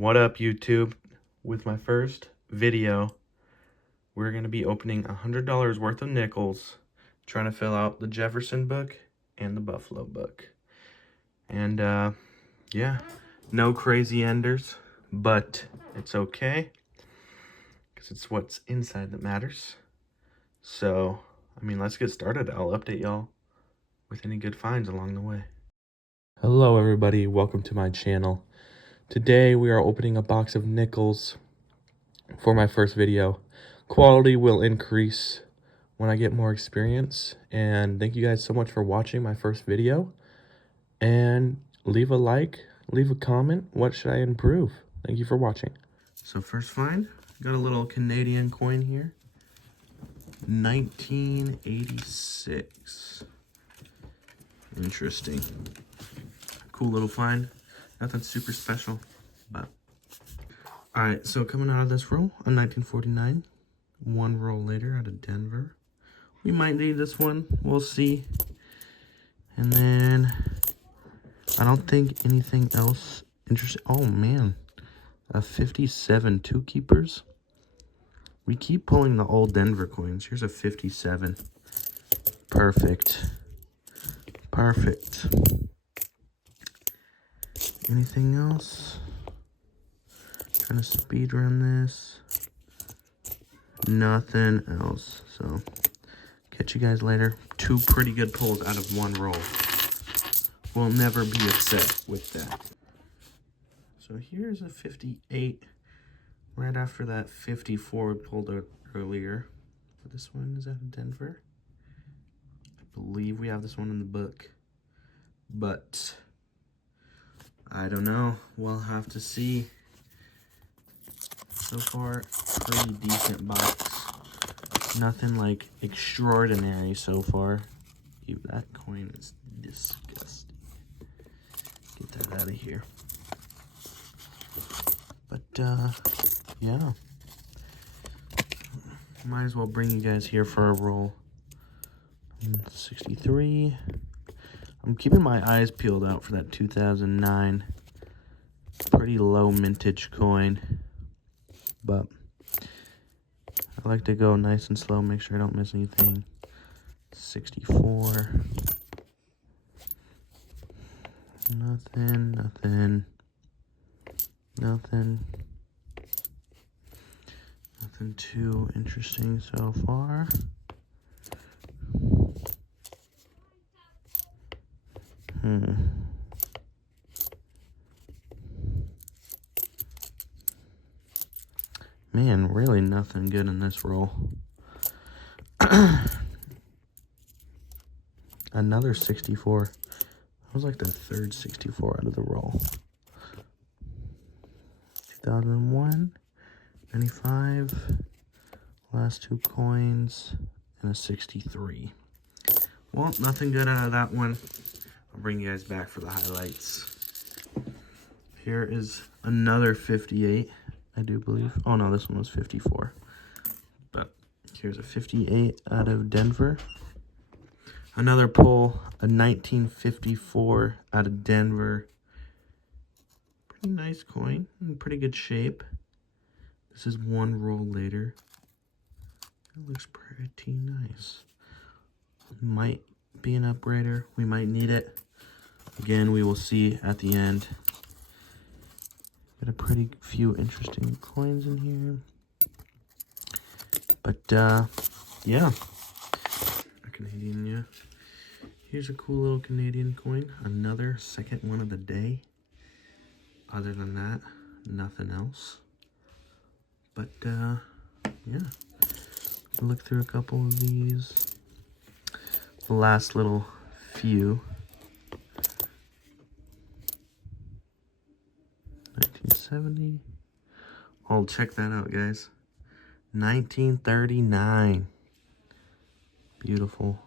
What up, YouTube? With my first video, we're going to be opening $100 worth of nickels, trying to fill out the Jefferson book and the Buffalo book. And yeah, no crazy enders, but it's okay, because it's what's inside that matters. So, let's get started. I'll update y'all with any good finds along the way. Hello, everybody. Welcome to my channel. Today, we are opening a box of nickels for my first video. Quality will increase when I get more experience. And thank you guys so much for watching my first video. And leave a like, leave a comment. What should I improve? Thank you for watching. So first find, got a little Canadian coin here. 1986. Interesting. Cool little find. Nothing super special, but. Alright, so coming out of this roll, a 1949. One roll later out of Denver. We might need this one. We'll see. And then, I don't think anything else interesting. Oh, man. A 57 two keepers. We keep pulling the old Denver coins. Here's a 57. Perfect. Perfect. Anything else? Trying to speed run this. Nothing else. So, catch you guys later. Two pretty good pulls out of one roll. We'll never be upset with that. So here's a 58. Right after that 54 we pulled out earlier. This one is out of Denver. I believe we have this one in the book. But I don't know. We'll have to see. So far, pretty decent box. Nothing like extraordinary so far. Ew, that coin is disgusting. Get that out of here. But yeah. Might as well bring you guys here for a roll. 63. I'm keeping my eyes peeled out for that 2009. Pretty low mintage coin. But I like to go nice and slow, make sure I don't miss anything. 64. Nothing, nothing. Nothing. Nothing too interesting so far. Man, really nothing good in this roll. Another 64. That was like the third 64 out of the roll. 2001, 95, last two coins, and a 63. Well, nothing good out of that one. I'll bring you guys back for the highlights. Here is another 58, I do believe. Oh no, this one was 54. But here's a 58 out of Denver. Another pull, a 1954 out of Denver. Pretty nice coin, in pretty good shape. This is one roll later. It looks pretty nice. Might be an upgrader. We might need it. Again, we will see at the end. Got a pretty few interesting coins in here. But, yeah. A Canadian, yeah. Here's a cool little Canadian coin. Another second one of the day. Other than that, nothing else. But, yeah. Look through a couple of these. The last little few. 1970. Oh, check that out, guys. 1939. Beautiful.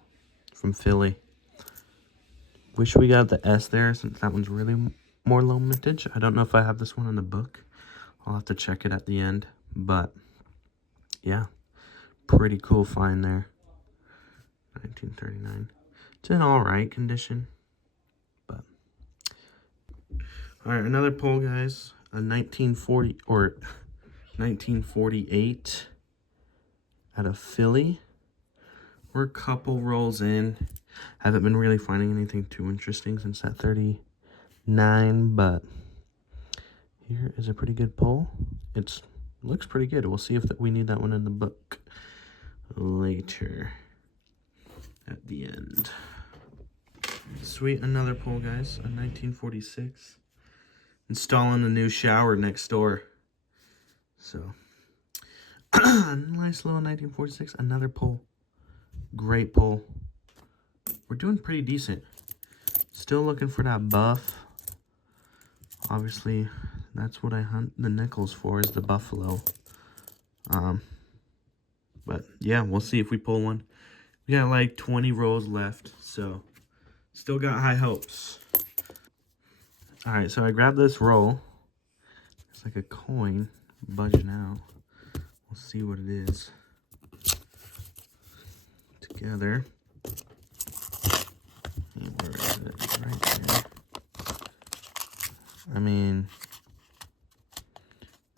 From Philly. Wish we got the S there, since that one's really more low mintage. I don't know if I have this one in the book. I'll have to check it at the end. But, yeah. Pretty cool find there. 1939. It's in alright condition. But, alright, another pull, guys. a 1940 or 1948 out of Philly. We're a couple rolls in. Haven't been really finding anything too interesting since that 39, but here is a pretty good pull. It looks pretty good. We'll see if we need that one in the book later at the end. Sweet, another pull, guys. A 1946. Installing a new shower next door. So, nice little 1946. Another pull. Great pull. We're doing pretty decent. Still looking for that buff. Obviously, that's what I hunt the nickels for, is the buffalo. But yeah, we'll see if we pull one. We got like 20 rolls left, so still got high hopes. All right, so I grabbed this roll. It's like a coin budging out. We'll see what it is. Together. And where is it? Right there. I mean,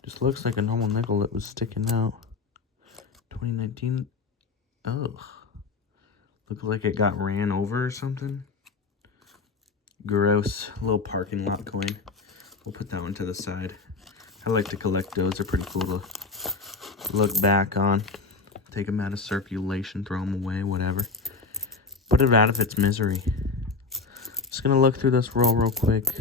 just looks like a normal nickel that was sticking out. 2019. Ugh. Looks like it got ran over or something. Gross. Little parking lot coin. We'll put that one to the side. I like to collect those. They're pretty cool to look back on. Take them out of circulation, throw them away, whatever. Put it out of its misery. Just gonna look through this roll real quick.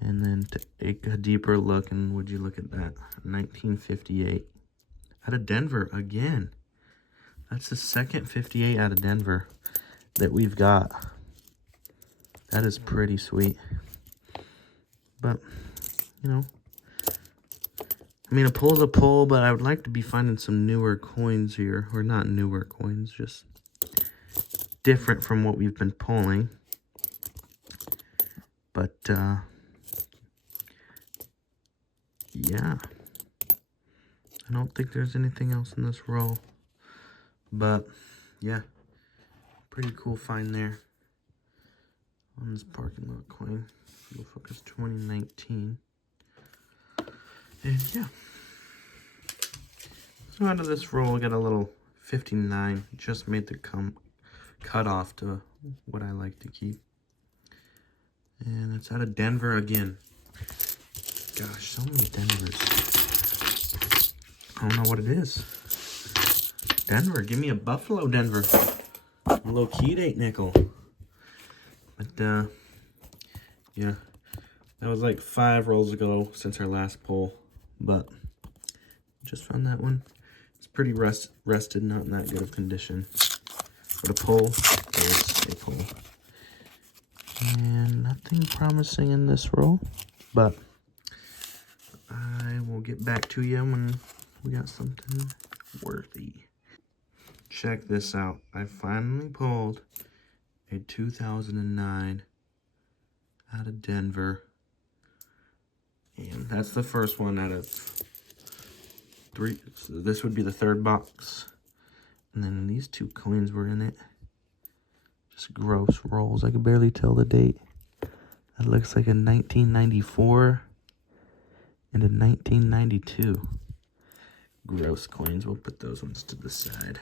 And then take a deeper look, and would you look at that? 1958. Out of Denver again. That's the second 58 out of Denver that we've got. That is pretty sweet. But, you know, I mean, a pull's a pull, but I would like to be finding some newer coins here. Or not newer coins, just different from what we've been pulling. But, yeah. I don't think there's anything else in this roll. But, yeah. Pretty cool find there. On this parking lot coin. We'll focus 2019. And, yeah. So out of this roll, I got a little 59. Just made the cut off to what I like to keep. And it's out of Denver again. Gosh, so many Denvers. I don't know what it is. Denver, give me a Buffalo Denver. A little key date nickel. But, yeah. That was like 5 rolls ago since our last pull. But, just found that one. It's pretty rusted, not in that good of condition. But a pull is a pull. And nothing promising in this roll. But, I will get back to you when we got something worthy. Check this out. I finally pulled a 2009 out of Denver. And that's the first one out of 3. So this would be the 3rd box. And then these 2 coins were in it. Just gross rolls. I could barely tell the date. That looks like a 1994 and a 1992. Gross coins. We'll put those ones to the side.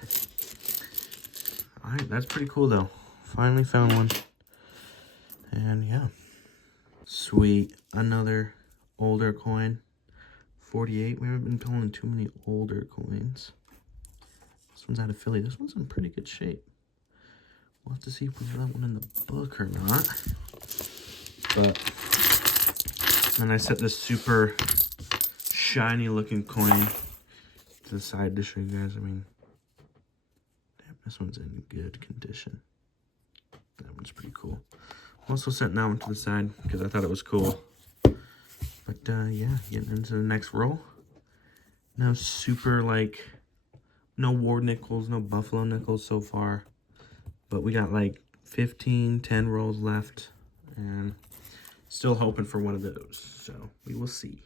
Alright, that's pretty cool though. Finally found one. And yeah. Sweet. Another older coin. 48. We haven't been pulling too many older coins. This one's out of Philly. This one's in pretty good shape. We'll have to see if we have that one in the book or not. But then I set this super shiny looking coin to the side to show you guys. I mean, damn, this one's in good condition. That one's pretty cool. I'm also setting that one to the side because I thought it was cool. But yeah, getting into the next roll. No super like, no war nickels, no buffalo nickels so far. But we got like 10 rolls left. And still hoping for one of those. So we will see.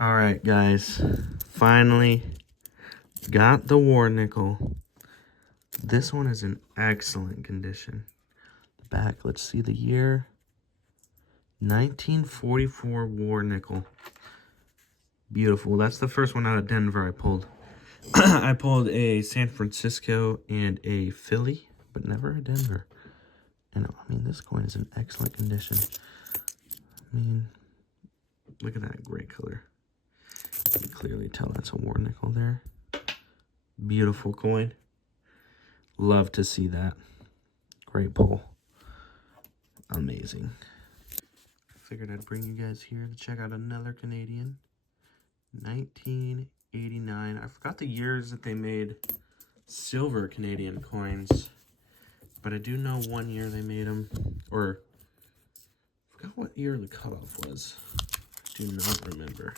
Alright guys, finally got the war nickel. This one is in excellent condition. The back, let's see the year. 1944 war nickel. Beautiful. That's the first one out of Denver I pulled. I pulled a San Francisco and a Philly, but never a Denver. And I mean, this coin is in excellent condition. I mean, look at that gray color. You can clearly tell that's a war nickel there. Beautiful coin. Love to see that. Great pull. Amazing. Figured I'd bring you guys here to check out another Canadian. 1989. I forgot the years that they made silver Canadian coins, but I do know one year they made them, or I forgot what year the cutoff was. I do not remember.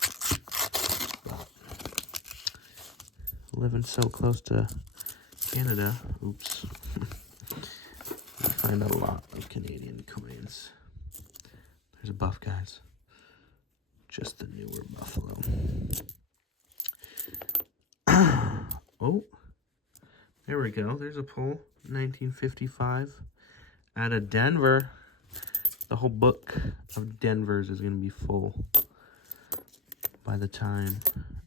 But living so close to Canada, oops, you find a lot of Canadian coins. There's a buff, guys. Just the newer Buffalo. Oh, there we go. There's a pull. 1955 out of Denver. The whole book of Denver's is going to be full by the time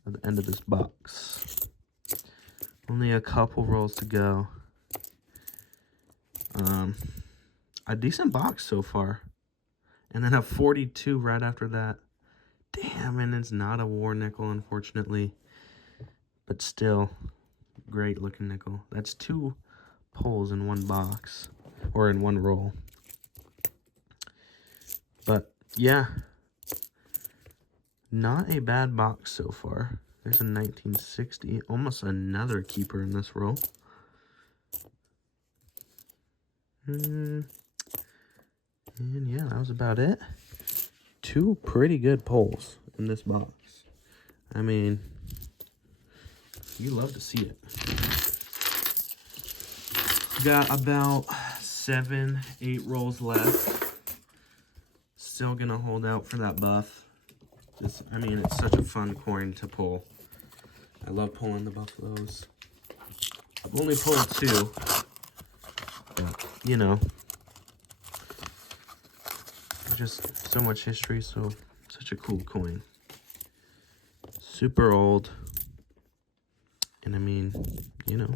of the end of this box. Only a couple rolls to go. A decent box so far. And then a 42 right after that. Damn, and it's not a war nickel, unfortunately. But still, great looking nickel. That's 2 pulls in one box. Or in one roll. But, yeah. Not a bad box so far. There's a 1960. Almost another keeper in this roll. And yeah, that was about it. 2 pretty good pulls in this box. I mean, you love to see it. Got about 7-8 rolls left. Still gonna hold out for that buff. I mean, it's such a fun coin to pull. I love pulling the Buffaloes. I've only pulled 2. But, you know, just so much history, so such a cool coin. Super old. And I mean, you know,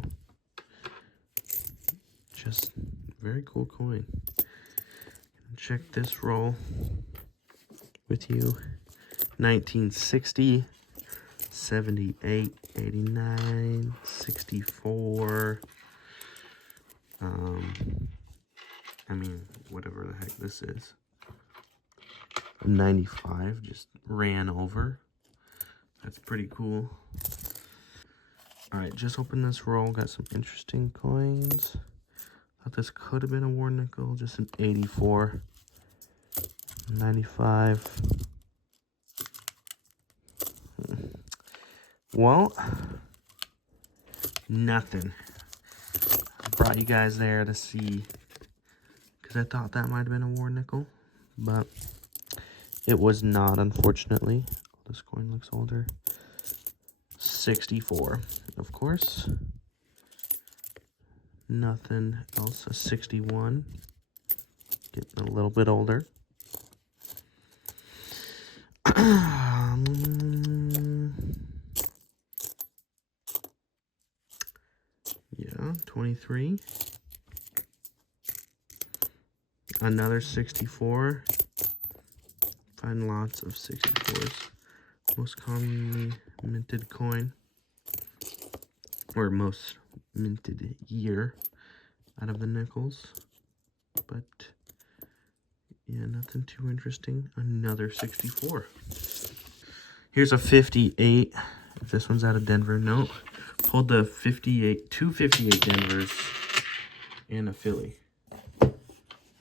just very cool coin. Check this roll with you. 1960, 78, 89, 64. I mean, whatever the heck this is. 95 just ran over. That's pretty cool. Alright, just opened this roll. Got some interesting coins. Thought this could have been a war nickel. Just an 84. 95. Well, nothing. I brought you guys there to see, because I thought that might have been a war nickel, but it was not, unfortunately. This coin looks older. 64, of course. Nothing else. A 61. Getting a little bit older. Yeah, 23. Another 64. Find lots of 64s. Most commonly minted coin. Or most minted year out of the nickels. But yeah, nothing too interesting. Another 64. Here's a 58. If this one's out of Denver, no. Pulled the 58, 258 Denvers and a Philly.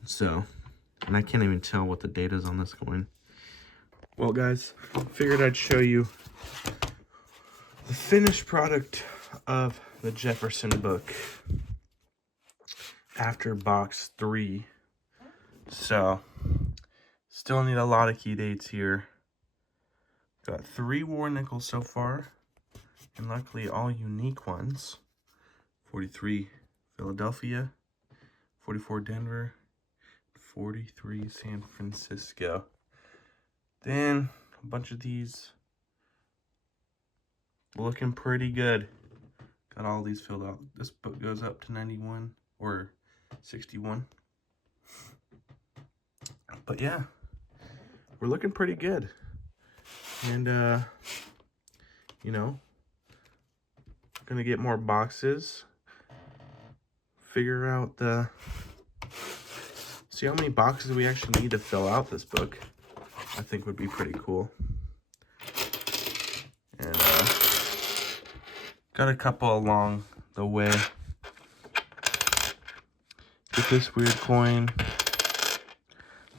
So, and I can't even tell what the date is on this coin. Well, guys, figured I'd show you the finished product of the Jefferson book after box 3. So, still need a lot of key dates here. Got 3 war nickels so far, and luckily all unique ones. 43 Philadelphia, 44 Denver, 43 San Francisco. Then a bunch of these looking pretty good. Got all these filled out. This book goes up to 91 or 61. But yeah, we're looking pretty good. And you know, gonna get more boxes. Figure out see how many boxes we actually need to fill out this book. I think would be pretty cool. And got a couple along the way. Get this weird coin.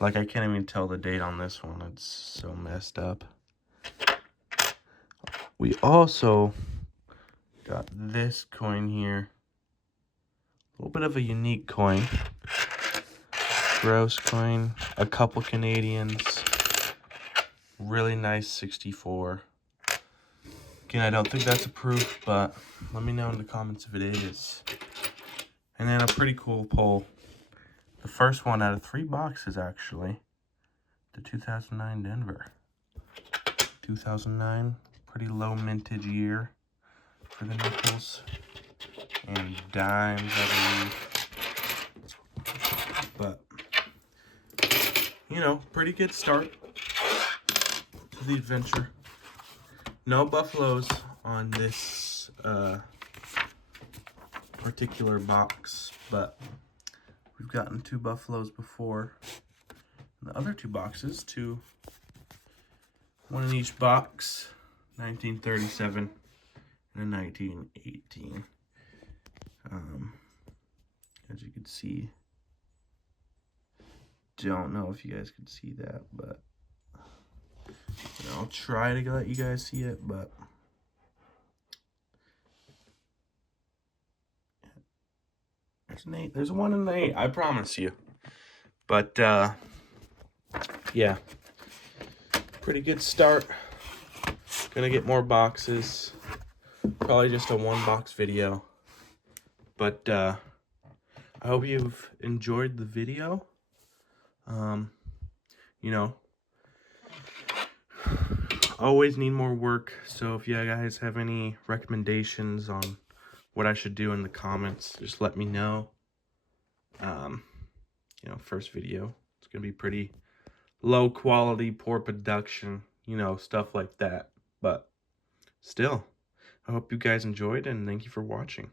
Like, I can't even tell the date on this one. It's so messed up. We also got this coin here. A little bit of a unique coin. Gross coin. A couple Canadians. Really nice 64. Again, I don't think that's a proof, but let me know in the comments if it is. And then a pretty cool pull. The first one out of 3 boxes, actually. The 2009 Denver. 2009, pretty low mintage year for the nickels and dimes, I believe. But, you know, pretty good start to the adventure. No buffaloes on this particular box, but we've gotten 2 buffaloes before. And the other 2 boxes, one in each box, 1937 and a 1918. As you can see, don't know if you guys can see that, but I'll try to let you guys see it, but there's an 8. There's a 1 and an 8, I promise you. But yeah, pretty good start. Gonna get more boxes. Probably just a 1-box video. But I hope you've enjoyed the video. You know, always need more work. So if you guys have any recommendations on what I should do in the comments, just let me know. You know, first video, it's gonna be pretty low quality, poor production, you know, stuff like that. But still, I hope you guys enjoyed, and thank you for watching.